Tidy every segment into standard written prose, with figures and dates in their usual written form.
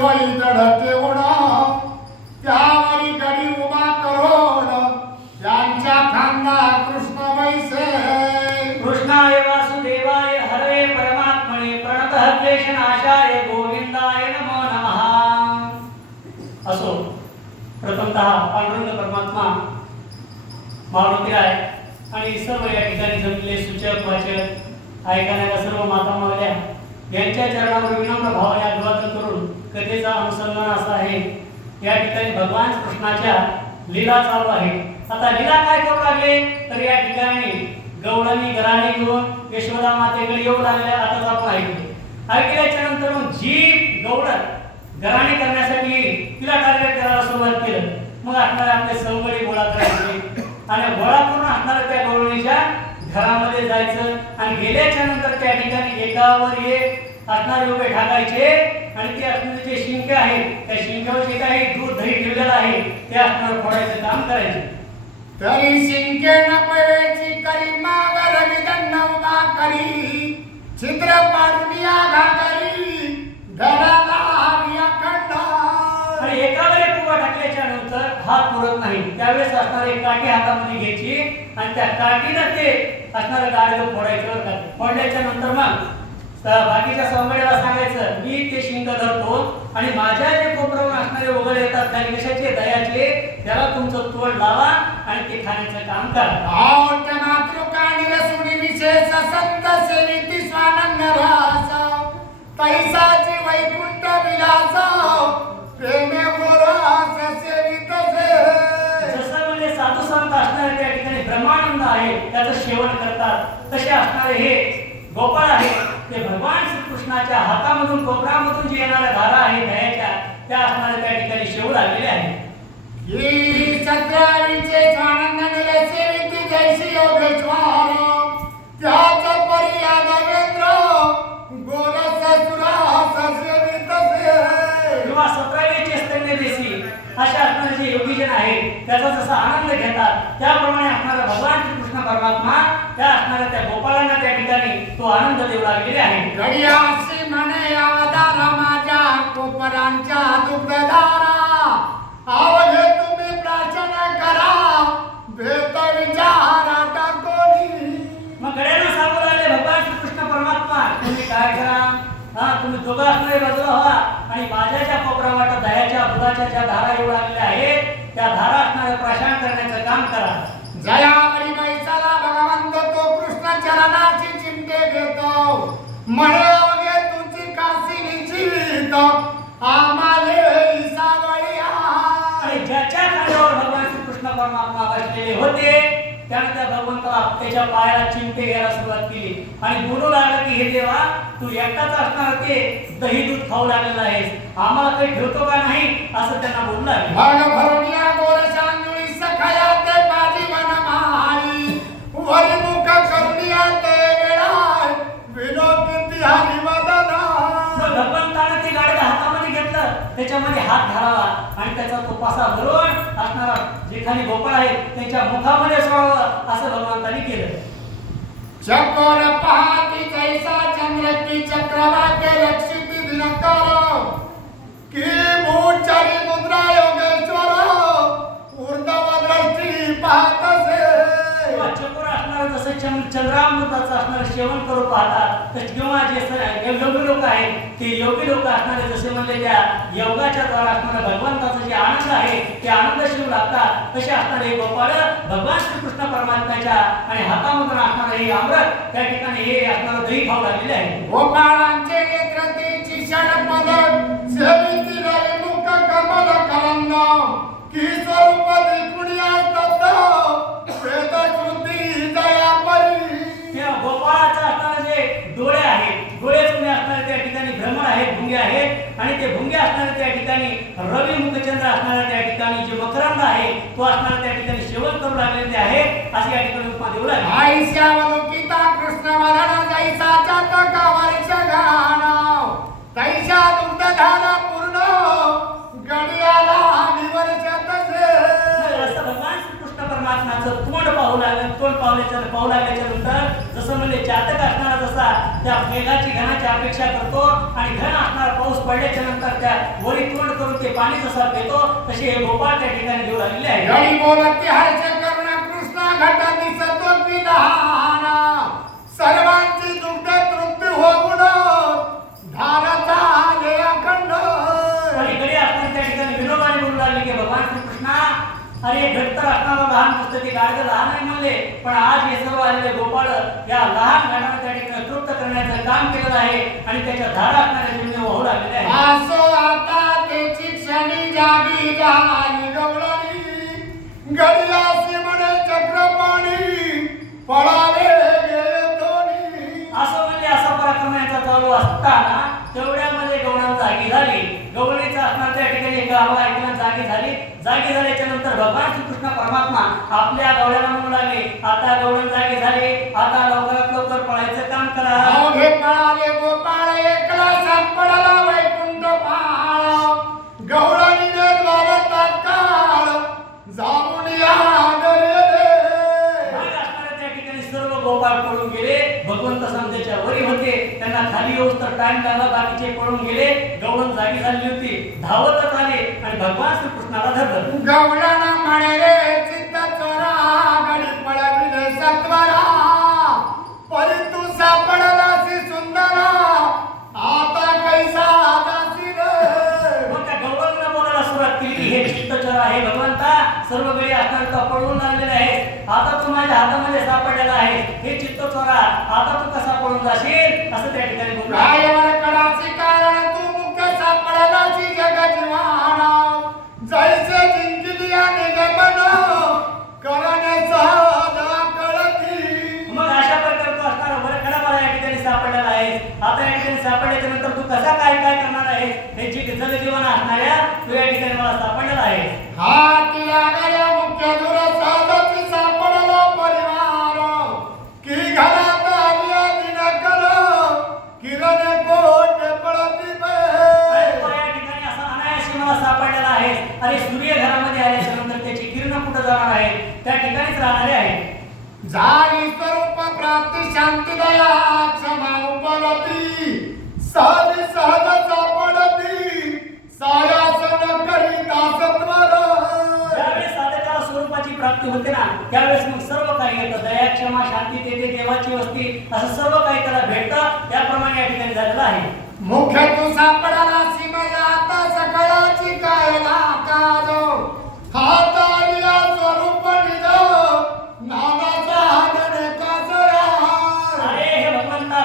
धडके उडा त्यावरी गडी उभा करोड त्यांच्या खांदा कृष्ण वैसे कृष्णाय वासुदेवाय हरे परमात्मने प्रणतः क्लेशनाशाय गोविंदाय नमो नमः. असो प्रथमतः पांडुरंग परमात्मा मारुतीराय आणि सर्व या ठिकाणी जमलेले सूचक वाचक ऐकणाऱ्या सर्व माता मावल्या यांच्या चरणावर विनम्र भावाने अभिवादन करून कथेचा अनुसंधान असा आहे. या ठिकाणी भगवान कृष्णाच्या लीला चालू आहे. आता लीला काय करू लागले तर या ठिकाणी गवळणी घराणे घेऊन यशोदा मातेकडे येऊ लागल्या. आता आपण ऐकल्याच्या नंतर जी गवळ घराणे करण्यासाठी येईल तिला टार्गेट करायला सुरुवात केलं. मग असणारे आपले सवंगडी गोळा करायचे आणि गोळा करून असणाऱ्या त्या गवळणीच्या घरामध्ये जायचं आणि गेल्याच्या नंतर त्या ठिकाणी एकावर एक असणारे उभे ठाकायचे आणि ते असणारे जे शिंके आहेत त्या शिंक्यावर जे काही दूध दही ठेवलेलं आहे ते असणारे फोडायचं काम करायचे. तरी शिंके न पळेची करी मागर विदंड उभा करी छिद्र पाडून या घागरी घराला अखंड. आणि एकावर एक उभा टाकल्याच्या नंतर हात पुरत नाही त्यावेळेस असणारे काठी हातामध्ये घ्यायची आणि त्या काठीनं ते असणारे गाडीवर फोडायचं. फोडल्याच्या नंतर मग बाकीच्या सवंगड्याला सांगायचं मी ते शिंग धरतो आणि माझ्या जे कोपऱ्यावर असणारे वगैरे येतात काही कशाचे दयाचे त्याला तुमचं तोड लावा आणि ते खाण्याचं काम करा. मातृकाणी रसुनी विशेष संत सेविती स्वानंद रास पैसाची वैकुंठ विलास प्रेमे गोरास सेवित जसं म्हणजे साधू संत असणारे त्या ठिकाणी ब्रह्मानंद आहे त्याचं सेवन करतात तसे असणारे हे गोपाळ आहे ते भगवान श्रीकृष्णाच्या हातामधून कोपरामधून जे येणाऱ्या धारा आहे दयाच्या त्या असणाऱ्या त्या ठिकाणी शेवू लागलेले आहे. ही सत्रावीचे आनंद निले सेविती जैसी योगेश्वर त्याच परिया देवेंद्र गोरस सुरास सेवित किंवा 17वेचे स्तन्य देशी अशा असणारे जे योगीजन आहेत त्याचा जसा आनंद घेतात त्याप्रमाणे असणारा भगवान श्रीकृष्ण परमात्मा त्या असणाऱ्या त्या गोपाळांना त्या ठिकाणी तो आनंद देऊ लागलेले आहे. घडियासी म्हणे आधारा माझ्या कोपरांच्या दुग्धधारा आवघे तुम्ही प्रार्थना करा भेट विचारा टाकोनी. मग गड्यांना सांगू लागले भगवान श्रीकृष्ण परमात्मा तुम्ही काय करा तुम्ही दोघं असणारे बाजूला व्हा आणि माझ्या ज्या कोपरावाटा दह्याच्या दुधाच्या ज्या धारा येऊ लागलेल्या आहेत त्या धारा असणारे प्रशांत करण्याचं काम करा. जयावरी बैसाला भगवंत तो कृष्ण चरणाची चिंते घेतो म्हणे अवघे तुझी काशी जीवित आम्हाले ईसावळी आणि ज्याच्या खांद्यावर भगवान श्रीकृष्ण परमात्मा बसलेले होते त्याने त्या भगवंताला त्याच्या पायाला चिमटे घ्यायला सुरुवात केली आणि बोलू लागला की हे देवा तू एकटाच असणार ते दही दूध खाऊ लागलेला आहेस आम्हाला काही ठेवतो का नाही असं त्यांना बोलू लागले. भाग भरुनिया गोरशांजुळी सखाया ते पाजी वनमाळी वरी मुख करुनिया ते वेळा विनोदी हरी वदना. भगवंताने ते गाडीला हातामध्ये घेतलं त्याच्यामध्ये हात घालावा आणि त्याचा तो पासा भरून असणारा जे खाली गोपाळ आहे त्यांच्या मुखामध्ये सोडावं असं भगवंताने केलं. चकोर पहाती जैसा चंद्र की चक्रवाके लक्षिती दिनकर की मूर्छरी मुद्रा योगेश्वर ऊर्ध्व दृष्टी पाहतसे. चकोर असणारा जसं चंद्रामृताचं असणारं सेवन करू पाहतात तर किंवा जे योगी लोक आहेत ते योगी लोक असणारे जसे म्हणले त्या योगाच्या द्वारा असणाऱ्या भगवंताचा जे आनंद आहे ते आनंद शिवू लागतात तसे असणारे गोपाळ भगवान श्रीकृष्ण परमात्म्याच्या आणि हातामधून असणारे हे अमृत त्या ठिकाणी हे असणारं दही खाऊ लागलेले आहे. गोपाळांचे नेत्र तेची षडपद सेविती रवी मुख कमल करंद की स्वरूप दिकुणिया स्तब्ध वेद श्रुती दया परी. त्या गोपाळाचा असणारे जे डोळे आहेत डोळे तुम्ही असणारे त्या ठिकाणी भ्रमण आहेत भुंगे आहेत आणि ते भुंगे असणारे त्या ठिकाणी रवी मुखचंद्र असणाऱ्या त्या ठिकाणी जे मकरंद आहे तो असणारा त्या ठिकाणी सेवन करू लागलेले आहे असे या ठिकाणी उपमा देऊ लागले. आईशावलोकिता कृष्ण वदन जैसा चातका वर्ष घाण तैसा दुग्धधारा पूर्ण गडियाला निवर्षत असं भगवान श्रीकृष्ण परमात्म्याचं तोंड पाहू लागल्याच्या नंतर जसं म्हणजे चातक असणारा जसा थोडासा त्या मेघाची घनाची अपेक्षा करतो आणि घन असणारा पाऊस पडल्याच्या नंतर त्या वरी तोंड करून ते पाणी जसा पितो तसे हे गोपाळ त्या ठिकाणी घेऊन आलेले आहे. गडी बोलती हर्ष करुणा कृष्णा घटा दिसतो की लहान सर्वांची दुग्ध तृप्ती होऊन धारता आले अखंड. आणि गडी असताना त्या ठिकाणी विनोबाने बोलू लागले की भगवान श्रीकृष्णा अरे घट्ट असणारा लहान पुस्तक ते गाडगं लहान आहे म्हणले पण आज हे सर्व आलेले गोपाळ या लहान घाटाने त्या ठिकाणी तृप्त करण्याचं काम केलेलं आहे आणि त्याच्या धारा असणाऱ्या जमिनी वाहू लागलेले आहे. असो आता त्याची क्षणी जागी झाली गवळणी गडियासी म्हणे चक्रपाणी पळावे गेले दोन्ही. असं म्हणजे असा पराक्रम याचा चालू असताना तेवढ्यामध्ये गवळण जागी झाली. गवळणीचा असणार त्या ठिकाणी एक आवाज ऐकला जागी झाली. जागी झाल्याच्या नंतर भगवान श्रीकृष्ण परमात्मा आपल्या गवळ्याला म्हणू लागले आता गवळण जागी झाली आता लवकरात लवकर पळायचं काम करा. अवघे पळाले गोपाळ एकला सापडला वैकुंठ पाळ गवळणीने द्वार तात्काळ जाऊन या दरे. मग असणाऱ्या त्या ठिकाणी सर्व गोपाळ पळून गेले. भगवंत समजाच्या वरी होते त्यांना खाली येऊस तर टाइम लागला बाकीचे पळून गेले. गवळण जागी झाली होती धावतच आले आणि भगवान श्रीकृष्णाला धरलं. गवळण म्हणे रे चित्त चोरा गडी पळविले सत्वरा परी तू सापडलासी सुंदरा आता कैसा दासी रे. मग त्या गवळणीला बोलायला सुरुवात केली की हे चित्तचोर आहे भगवंता सर्व वेळी असताना पळून लागलेले आहे आता तू माझ्या हातामध्ये सापडलेला आहे हे चित्तचोरा आता तू कसा पळून जाशील असं त्या ठिकाणी बोलला. रायवर कडाची कारण तू मुख्य सापडलाची जग जीवान जैसे जिंकली आणि गमन करण्याचा कळती. मग अशा प्रकारे तू असणार बरं खडा मला या ठिकाणी सापडलेला आहे आता या ठिकाणी सापडल्याच्या नंतर तू कसा काय काय करणार आहेस हे जे जगजीवन असणाऱ्या तू या ठिकाणी मला सापडलेला आहे. हाती लागल्या मुख्य दूर सहजची सापडला परिवार की घरात आलिया दिनकर किरण कोट पळती अरे तू या ठिकाणी असा अनायाशी मला सापडलेला आहे. अरे सूर्य घरामध्ये आल्याच्या नंतर त्याची किरण कुठं जाणार आहे त्या ठिकाणीच राहणारे आहे. झाली स्वरूप प्राप्ती शांती दया क्षमा उपलती सहज सहज सापडती सायासन करीता सत्वर. ज्यावेळेस साधकाला स्वरूपाची प्राप्ती होते ना त्यावेळेस मग सर्व काही येतं दया क्षमा शांती तेथे देवाची वस्ती असं सर्व काही त्याला भेटतं त्याप्रमाणे या ठिकाणी झालेलं आहे. मुख्य तू सापडाला सीमेला आता सकाळची काय काज हातालिया स्वरूप निज नानाचा हातने काजया. अरे हे भगवंता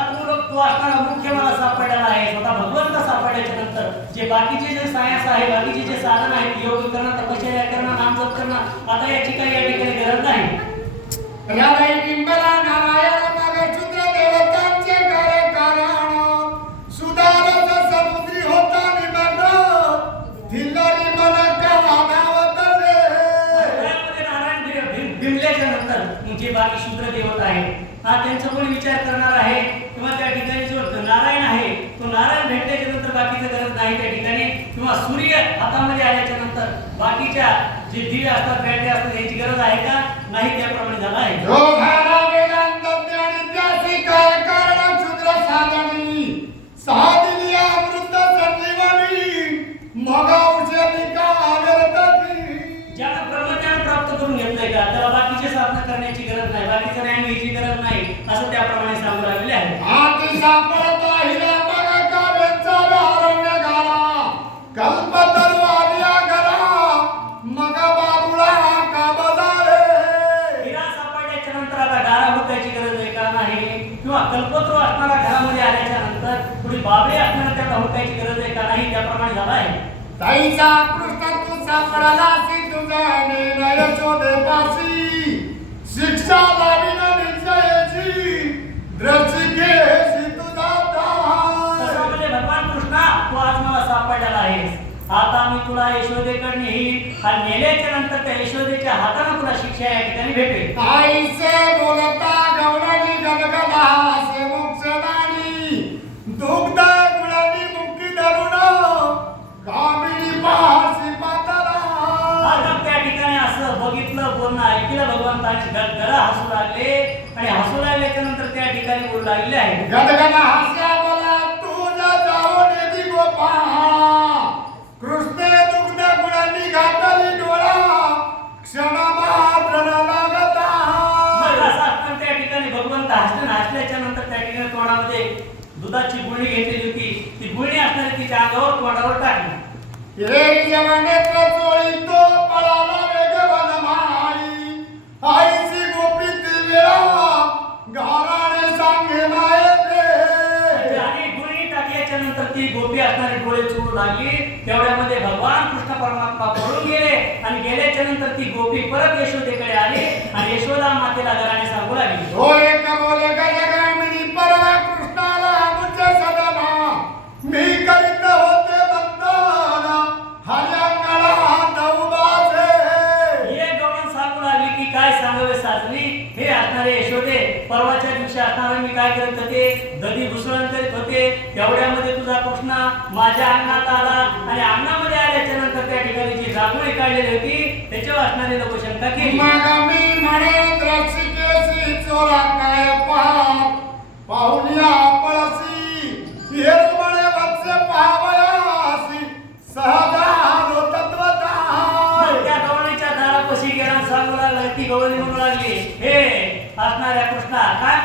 तू असणारा मुख्य मला सापडलेला आहे. स्वतः भगवंत सापडल्याच्या नंतर जे बाकीचे जे सायन्स आहे बाकीचे जे साधन आहेत योग करणं तपश्चर्या करणं नामजप करणं आता याची काही या ठिकाणी गरज नाही. हृदय बिंबला नारायण मग क्षुद्र देवतांचे करे कारण सुधारस समुद्री होता निमग्न धिल्लरी मन कामावत रे. हृदयामध्ये नारायण बिंबल्याच्या नंतर जे बाकी शूद्र देवता आहेत त्यांचा कोणी विचार करणार आहे किंवा त्या ठिकाणी जो नारायण आहे तो नारायण भेटल्याच्या नंतर बाकीचं गरज नाही त्या ठिकाणी किंवा सूर्य हातामध्ये आल्याच्या नंतर बाकीच्या जे दिवे असतात बॅटरी असतात याची गरज आहे का नाही त्याप्रमाणे झाला आहे. जो झाला वेदांत ज्ञानी त्यासी काय कारण क्षुद्र साधनी साधिली अमृत संजीवनी मग औषधी का व्यर्थती. ज्याला ब्रह्मज्ञान प्राप्त करून घेतलंय का त्याला बाकीचे साधना करण्याची गरज नाही बाकीचं ज्ञान घ्यायची गरज नाही असं त्याप्रमाणे सांगू लागलेले आहे. हाती सापडता हिरा मग काव्यांचा अरण्य घाला कल्पतरू आलिया घरा मग बाबुळा का बजारे. हिरा सापडल्याच्या नंतर आता गारा होताची गरज आहे का नाही किंवा कल्पतरू असणारा घरामध्ये आल्याच्या नंतर थोडी बाबळी असणारा त्याला होताची गरज आहे का नाही त्याप्रमाणे झाला आहे. तैसा कृष्ण तू सापडलासी तुझ्या निर्णय शोधे पासी शिक्षा लावीन निश्चयाची द्रष्टिकेशी तुझा दास. तसं म्हणजे भगवान कृष्णा तू आज मला सापडलेला आहेस आता मी तुला यशोदेकडे नेईन आणि नेल्याच्या नंतर त्या यशोदेच्या हाताने तुला शिक्षा या ठिकाणी भेटेल. आईसे बोलता गवळणी गदगदासे मोक्षदानी दुग्ध गुळणी मुक्ती धरुण कामिनी पासी पातला. आता त्या ठिकाणी असं बघितलं बोलणं ऐकलं भगवंताने गदगदा हसू लागले आणि हसू लागल्याच्या नंतर त्या ठिकाणी बोलू लागले आहे. गद अंगावर टाकली. हे जमानेत्र चोळीतो पळाला वेगवान माई आईची गोपी ती वेळा गाराने सांगे माये आणि डोळे टाकल्याच्या नंतर ती गोपी असणारे डोळे चोळू लागली. तेवढ्यामध्ये भगवान कृष्ण परमात्मा पळून गेले आणि गेल्याच्या नंतर ती गोपी परत यशोदेकडे आली आणि यशोदा मातेला घराने सांगू लागली. हो एक बोले गजगामिनी परवा कृष्णाला मुझे सदना मी करीत होते बंधना हरियांगला दौबासे. हे गवळण सांगू लागली की काय सांगावे साजरी. हे असणारे यशोदे परवाच्या दिवशी असणारे मी काय करत होते दधी घुसळण करीत होते. तेवढ्यामध्ये तुझा कृष्ण माझ्या अंगणात आला आणि अंगणामध्ये आल्याच्या नंतर त्या ठिकाणी जी रांगोळी काढलेली होती त्याच्यावर असणारे लोक शंका केली. मग मी म्हणे द्रक्षिकेसी चोरा काय पाप पाहुनिया पळसी हेर म्हणे वत्से पावयासी सहजालो तत्वता. त्या गवळणीच्या दारापाशी गेला सांगू लागला. ती गवळणी म्हणू लागली हे असणाऱ्या कृष्णा काय